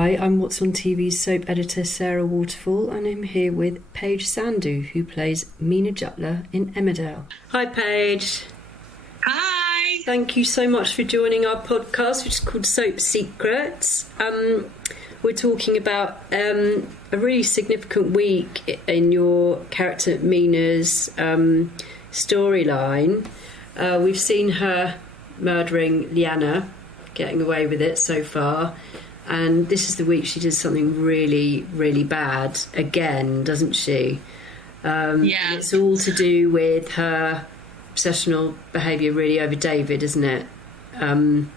Hi, I'm What's on TV's soap editor Sarah Waterfall, and I'm here with Paige Sandhu, who plays Meena Jutler in Emmerdale. Hi, Paige. Hi. Thank you so much for joining our podcast, which is called Soap Secrets. We're talking about a really significant week in your character Meena's storyline. We've seen her murdering Liana, getting away with it so far. And this is the week she does something really, really bad again, doesn't she? Yeah. And it's all to do with her obsessional behaviour really over David, isn't it? And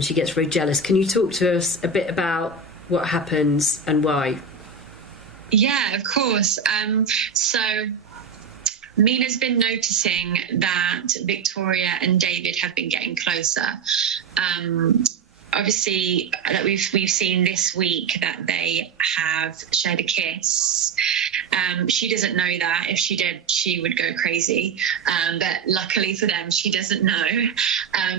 she gets very jealous. Can you talk to us a bit about what happens and why? Yeah, of course. So Meena's been noticing that Victoria and David have been getting closer. Obviously, that we've seen this week that they have shared a kiss. She doesn't know that. If she did, she would go crazy. But luckily for them, she doesn't know.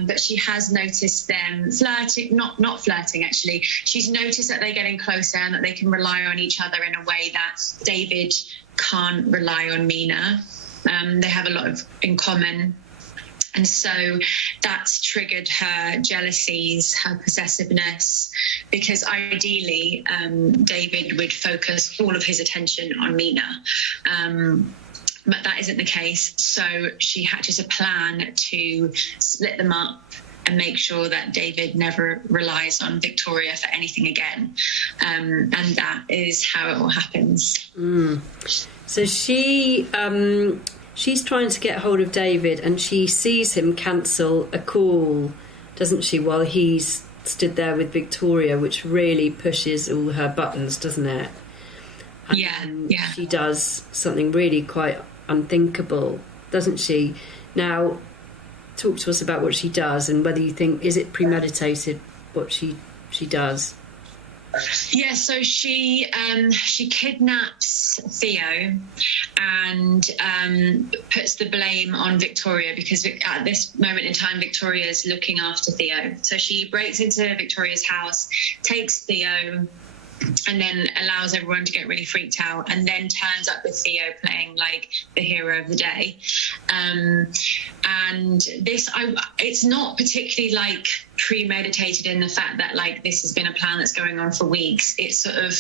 But she has noticed them flirting, not flirting actually. She's noticed that they're getting closer and that they can rely on each other in a way that David can't rely on Meena. They have a lot in common. And so that's triggered her jealousies, her possessiveness, because ideally David would focus all of his attention on Meena. But that isn't the case. So she hatches a plan to split them up and make sure that David never relies on Victoria for anything again. And that is how it all happens. So she's trying to get hold of David, and she sees him cancel a call, doesn't she, while he's stood there with Victoria, which really pushes all her buttons, doesn't it? And Yeah. she does something really quite unthinkable, doesn't she? Now, talk to us about what she does and whether you think, is it premeditated, what she does? Yeah, so she kidnaps Theo and puts the blame on Victoria, because at this moment in time, Victoria is looking after Theo. So she breaks into Victoria's house, takes Theo, and then allows everyone to get really freaked out, and then turns up with Theo playing like the hero of the day. And this, it's not particularly like premeditated in the fact that like this has been a plan that's going on for weeks. It's sort of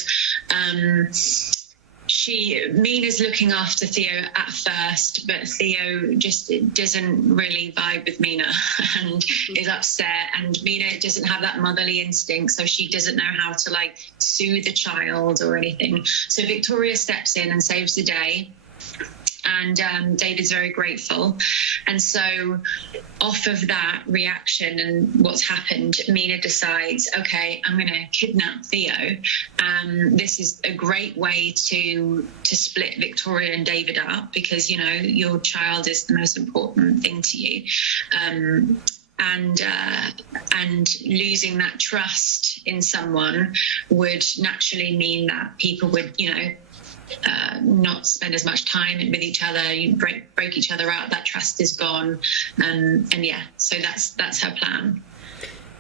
Meena's looking after Theo at first, but Theo just doesn't really vibe with Meena and is upset, and Meena doesn't have that motherly instinct, so she doesn't know how to like soothe the child or anything. So Victoria steps in and saves the day. And David's very grateful. And so off of that reaction and what's happened, Meena decides, okay, I'm going to kidnap Theo. This is a great way to split Victoria and David up, because, you know, your child is the most important thing to you. And losing that trust in someone would naturally mean that people would, you know, not spend as much time with each other. You break each other out. That trust is gone, and yeah. So that's her plan.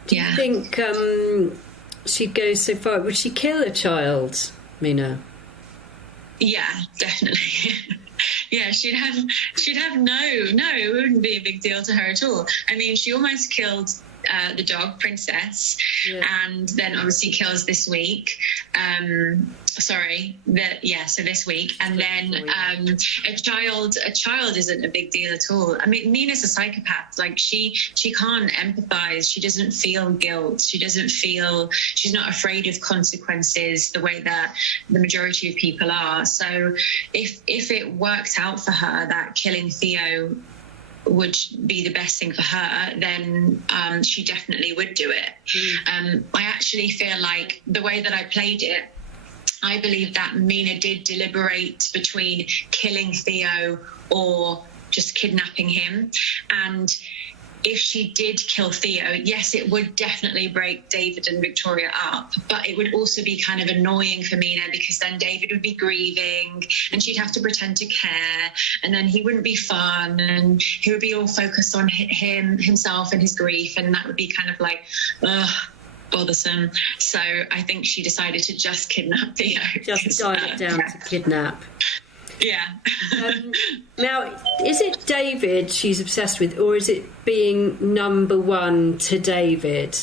Do you think she'd go so far? Would she kill a child, Meena? Yeah, definitely. Yeah, she'd have no. It wouldn't be a big deal to her at all. I mean, she almost killed the dog, Princess, and then obviously kills this week. So this week, and then a child isn't a big deal at all. I mean, Meena's a psychopath. Like she can't empathize. She doesn't feel guilt. She's not afraid of consequences the way that the majority of people are. So if it worked out for her that killing Theo would be the best thing for her, then she definitely would do it. I actually feel like the way that I played it, I believe that Meena did deliberate between killing Theo or just kidnapping him. And if she did kill Theo, yes, it would definitely break David and Victoria up, but it would also be kind of annoying for Meena, because then David would be grieving and she'd have to pretend to care, and then he wouldn't be fun, and he would be all focused on himself and his grief, and that would be kind of like, bothersome. So I think she decided to just kidnap Theo. Just dial it down to kidnap. Yeah. Now, is it David she's obsessed with, or is it being number one to David?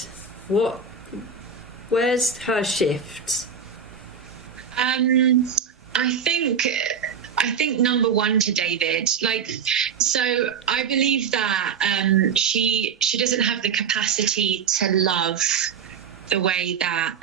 Where's her shift? I think number one to David. So I believe that she doesn't have the capacity to love the way that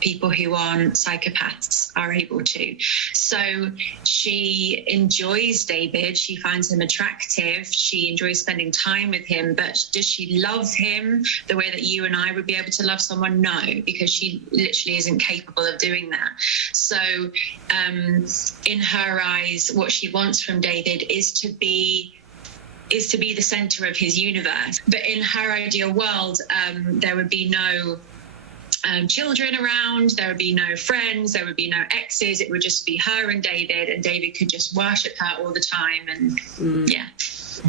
people who aren't psychopaths are able to. So she enjoys David. She finds him attractive. She enjoys spending time with him. But does she love him the way that you and I would be able to love someone? No, because she literally isn't capable of doing that. So in her eyes, what she wants from David is to be the center of his universe. But in her ideal world, there would be no children around, there would be no friends, there would be no exes. It would just be her and David could just worship her all the time. And yeah. So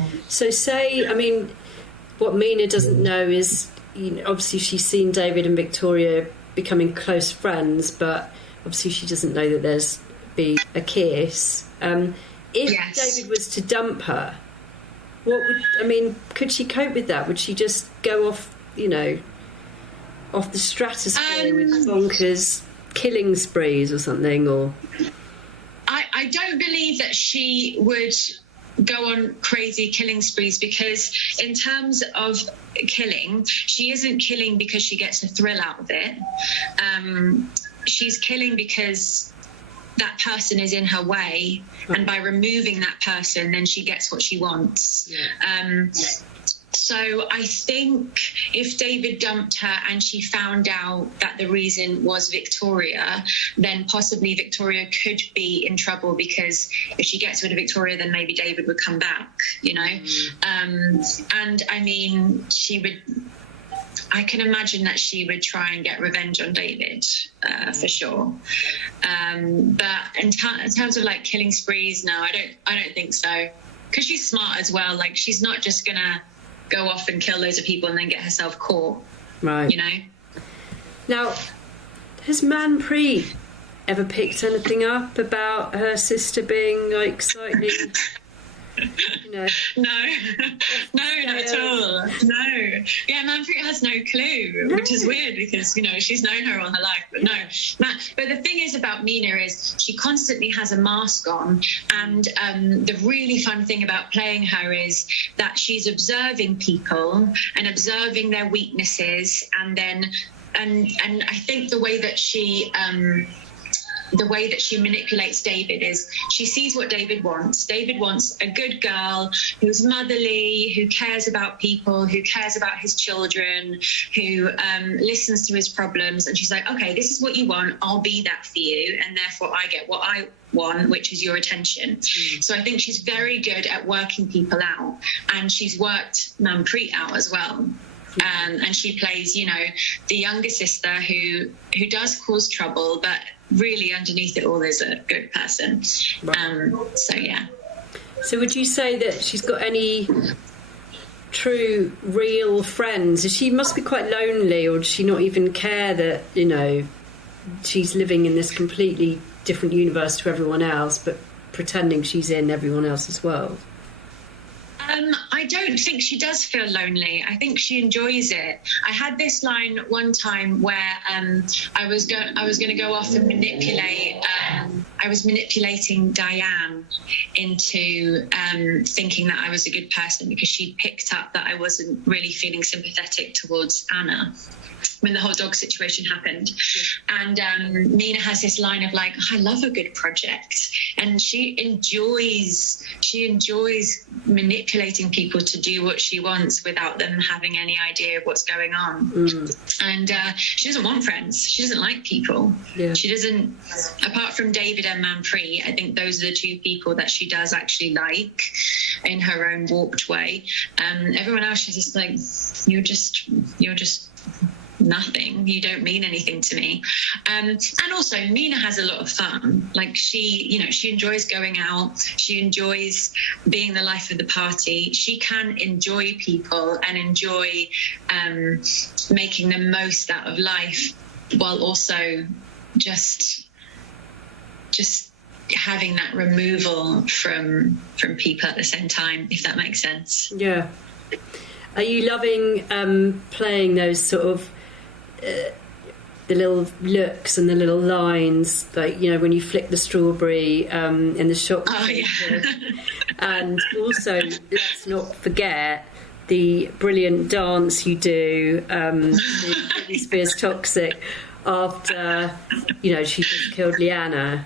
what Meena doesn't know is, obviously she's seen David and Victoria becoming close friends, but obviously she doesn't know that there's be a kiss. If David was to dump her, could she cope with that? Would she just go off, off the stratosphere with bonkers killing sprees or something? Or I don't believe that she would go on crazy killing sprees, because in terms of killing, she isn't killing because she gets a thrill out of it. She's killing because that person is in her way, and by removing that person, then she gets what she wants. So I think if David dumped her and she found out that the reason was Victoria, then possibly Victoria could be in trouble, because if she gets rid of Victoria, then maybe David would come back, And I can imagine that she would try and get revenge on David, for sure. But in terms of killing sprees, no, I don't think so. Because she's smart as well. She's not just gonna go off and kill loads of people and then get herself caught. Right. Now, has Manpreet ever picked anything up about her sister being slightly No, not at all. No. Yeah, Manpreet has no clue, which is weird, because, she's known her all her life. But no. But the thing is about Meena is she constantly has a mask on. And the really fun thing about playing her is that she's observing people and observing their weaknesses. And I think the way that she manipulates David is she sees what David wants. David wants a good girl who's motherly, who cares about people, who cares about his children, who listens to his problems. And she's like, okay, this is what you want. I'll be that for you. And therefore I get what I want, which is your attention. So I think she's very good at working people out. And she's worked Manpreet out as well. And she plays, the younger sister who does cause trouble, but really underneath it all is a good person. So yeah. So would you say that she's got any true, real friends? She must be quite lonely, or does she not even care that, she's living in this completely different universe to everyone else, but pretending she's in everyone else's world? I don't think she does feel lonely. I think she enjoys it. I had this line one time where I was going to go off and manipulate. I was manipulating Diane into thinking that I was a good person, because she picked up that I wasn't really feeling sympathetic towards Anna when the whole dog situation happened. And Meena has this line of I love a good project. And she enjoys manipulating people to do what she wants without them having any idea of what's going on. And she doesn't want friends. She doesn't like people. She doesn't, apart from David and Manpreet, I think those are the two people that she does actually like in her own warped way. Everyone else, she's just you're just nothing. You don't mean anything to me. And also Meena has a lot of fun. Like she enjoys going out. She enjoys being the life of the party. She can enjoy people and enjoy making the most out of life, while also just having that removal from people at the same time, if that makes sense. Yeah. Are you loving playing those sort of the little looks and the little lines, like, you know, when you flick the strawberry in the shop? Oh, yeah. And also, let's not forget the brilliant dance you do, the Britney Spears Toxic, after, you know, she just killed Liana.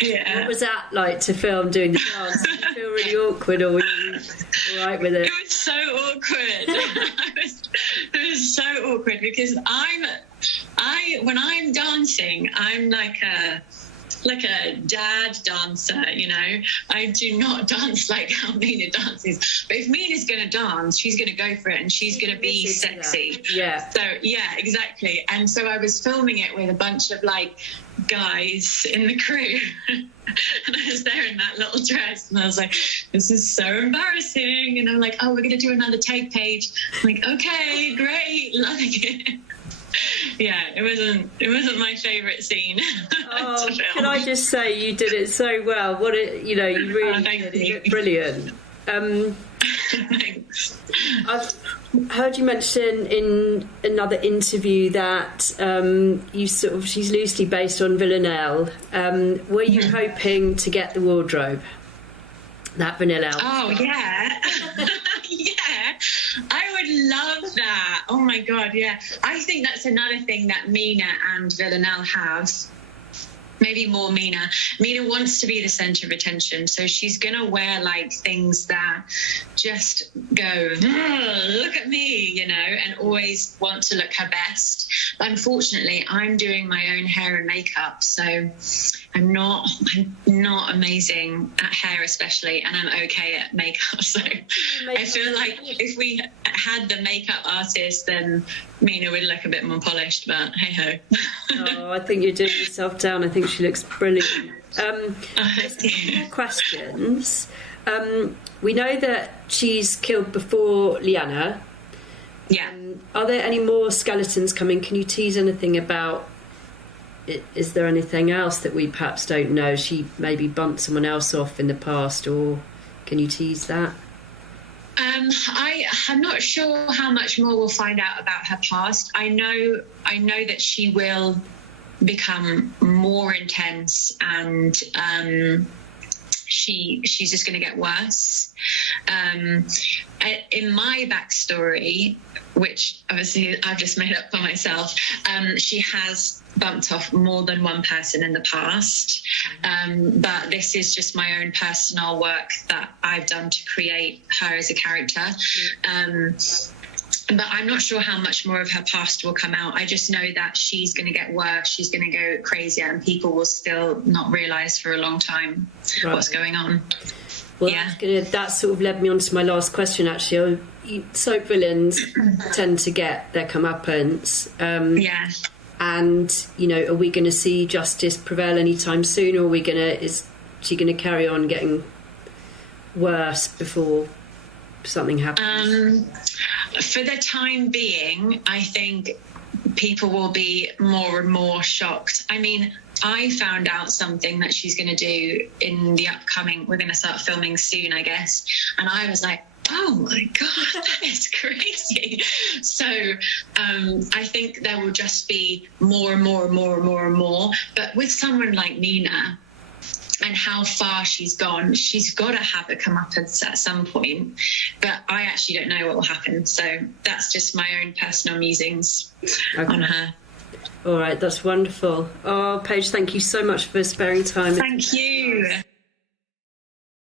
Yeah. What was that like to film doing the dance? Did you feel really awkward, or were you all right with it? It was so awkward. It was so awkward because when I'm dancing, I'm like a dad dancer, you know. I do not dance like how Meena dances. But if Meena's going to dance, she's going to go for it, and she's going to be sexy. Yeah. So, yeah, exactly. And so I was filming it with a bunch of, like, guys in the crew. And I was there in that little dress, and I was like, this is so embarrassing. And I'm like, oh, we're going to do another take, Paige. I'm like, okay, great, loving it. Yeah, it wasn't my favourite scene. Oh, can I just say you did it so well? You really did it. Brilliant. Thanks. I've heard you mention in another interview that she's loosely based on Villanelle. Were you hoping to get the wardrobe? That vanilla. Oh, yeah. Yeah. I would love that. Oh, my God, yeah. I think that's another thing that Meena and Villanelle have. Maybe more Meena. Meena wants to be the centre of attention, so she's going to wear, like, things that just go, look at me, you know, and always want to look her best. But unfortunately, I'm doing my own hair and makeup, so I'm not amazing at hair especially, and I'm okay at makeup. So I feel like if we had the makeup artist, then Meena would look a bit more polished, but hey ho. Oh, I think you're doing yourself down. I think she looks brilliant. There's more questions. We know that she's killed before Liana. Yeah. Are there any more skeletons coming? Can you tease anything about? Is there anything else that we perhaps don't know? She maybe bumped someone else off in the past, or can you tease that? I'm not sure how much more we'll find out about her past. I know that she will become more intense, and she's just going to get worse. In my backstory, which obviously I've just made up for myself, she has bumped off more than one person in the past, but this is just my own personal work that I've done to create her as a character. But I'm not sure how much more of her past will come out. I just know that she's going to get worse, she's going to go crazier, and people will still not realise for a long time what's going on. Well, yeah. That sort of led me on to my last question, actually. Soap villains tend to get their comeuppance. Yeah. And, you know, are we going to see justice prevail anytime soon, or is she going to carry on getting worse before something happens? For the time being, I think people will be more and more shocked. I mean, I found out something that she's going to do in the upcoming, we're going to start filming soon, I guess. And I was like, oh my God, that is crazy. So I think there will just be more and more and more and more and more. But with someone like Meena and how far she's gone, she's got to have a comeuppance at some point. But I actually don't know what will happen. So that's just my own personal musings on her. All right, that's wonderful. Oh, Paige, thank you so much for sparing time. Thank you.